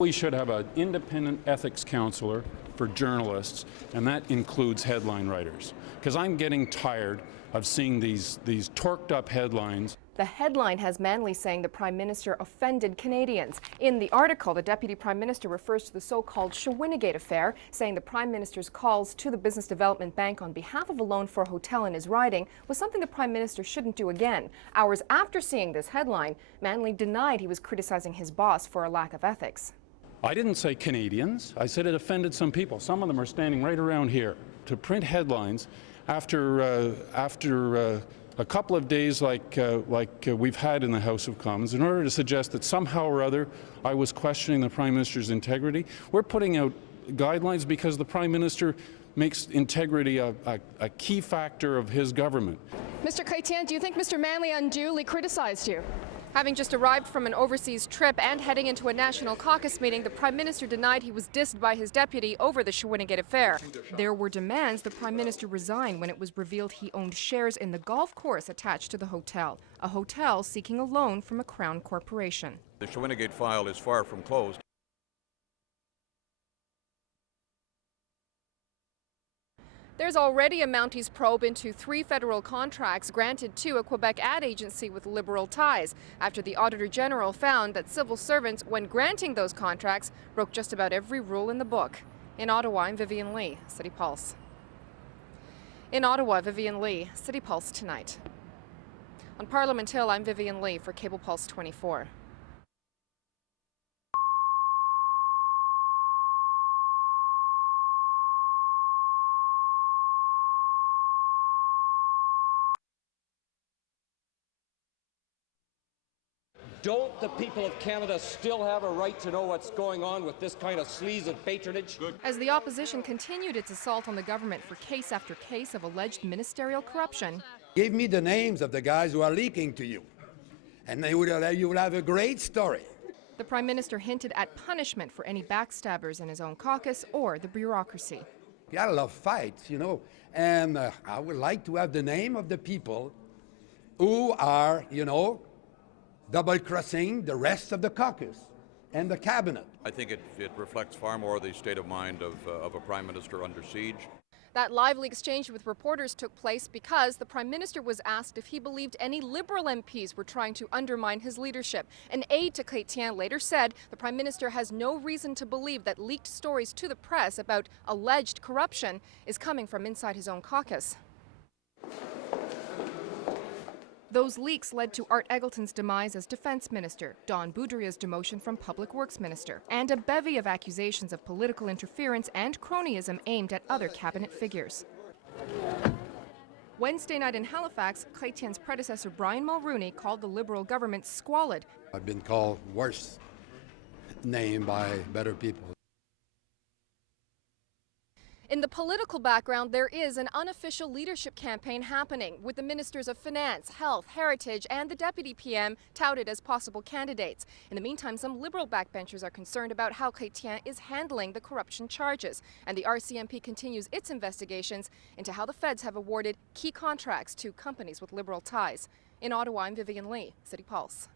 We should have an independent ethics counselor for journalists, and that includes headline writers. Because I'm getting tired of seeing these torqued up headlines. The headline has Manley saying the Prime Minister offended Canadians. In the article, the Deputy Prime Minister refers to the so-called Shawinigate affair, saying the Prime Minister's calls to the Business Development Bank on behalf of a loan for a hotel in his riding was something the Prime Minister shouldn't do again. Hours after seeing this headline, Manley denied he was criticizing his boss for a lack of ethics. I didn't say Canadians. I said it offended some people. Some of them are standing right around here. To print headlines after a couple of days like we've had in the House of Commons, in order to suggest that somehow or other I was questioning the Prime Minister's integrity. We're putting out guidelines because the Prime Minister makes integrity a key factor of his government. Mr. Chretien, do you think Mr. Manley unduly criticized you? Having just arrived from an overseas trip and heading into a national caucus meeting, the Prime Minister denied he was dissed by his deputy over the Shawinigate affair. There were demands the Prime Minister resign when it was revealed he owned shares in the golf course attached to the hotel, a hotel seeking a loan from a Crown corporation. The Shawinigate file is far from closed. There's already a Mounties probe into 3 federal contracts granted to a Quebec ad agency with Liberal ties, after the Auditor General found that civil servants, when granting those contracts, broke just about every rule in the book. In Ottawa, I'm Vivian Lee, City Pulse. In Ottawa, Vivian Lee, City Pulse tonight. On Parliament Hill, I'm Vivian Lee for Cable Pulse 24. Don't the people of Canada still have a right to know what's going on with this kind of sleaze and patronage? As the opposition continued its assault on the government for case after case of alleged ministerial corruption, give me the names of the guys who are leaking to you, and you will have a great story. The Prime Minister hinted at punishment for any backstabbers in his own caucus or the bureaucracy. You gotta love fights, you know, and I would like to have the name of the people who are, you know, double-crossing the rest of the caucus and the cabinet. I think it reflects far more the state of mind of a Prime Minister under siege. That lively exchange with reporters took place because the Prime Minister was asked if he believed any Liberal MPs were trying to undermine his leadership. An aide to Chretien later said the Prime Minister has no reason to believe that leaked stories to the press about alleged corruption is coming from inside his own caucus. Those leaks led to Art Eggleton's demise as Defence Minister, Don Boudreau's demotion from Public Works Minister, and a bevy of accusations of political interference and cronyism aimed at other cabinet figures. Wednesday night in Halifax, Chretien's predecessor Brian Mulroney called the Liberal government squalid. I've been called worse name by better people. In the political background, there is an unofficial leadership campaign happening, with the Ministers of Finance, Health, Heritage, and the Deputy PM touted as possible candidates. In the meantime, some Liberal backbenchers are concerned about how Chretien is handling the corruption charges, and the RCMP continues its investigations into how the feds have awarded key contracts to companies with Liberal ties. In Ottawa, I'm Vivian Lee, City Pulse.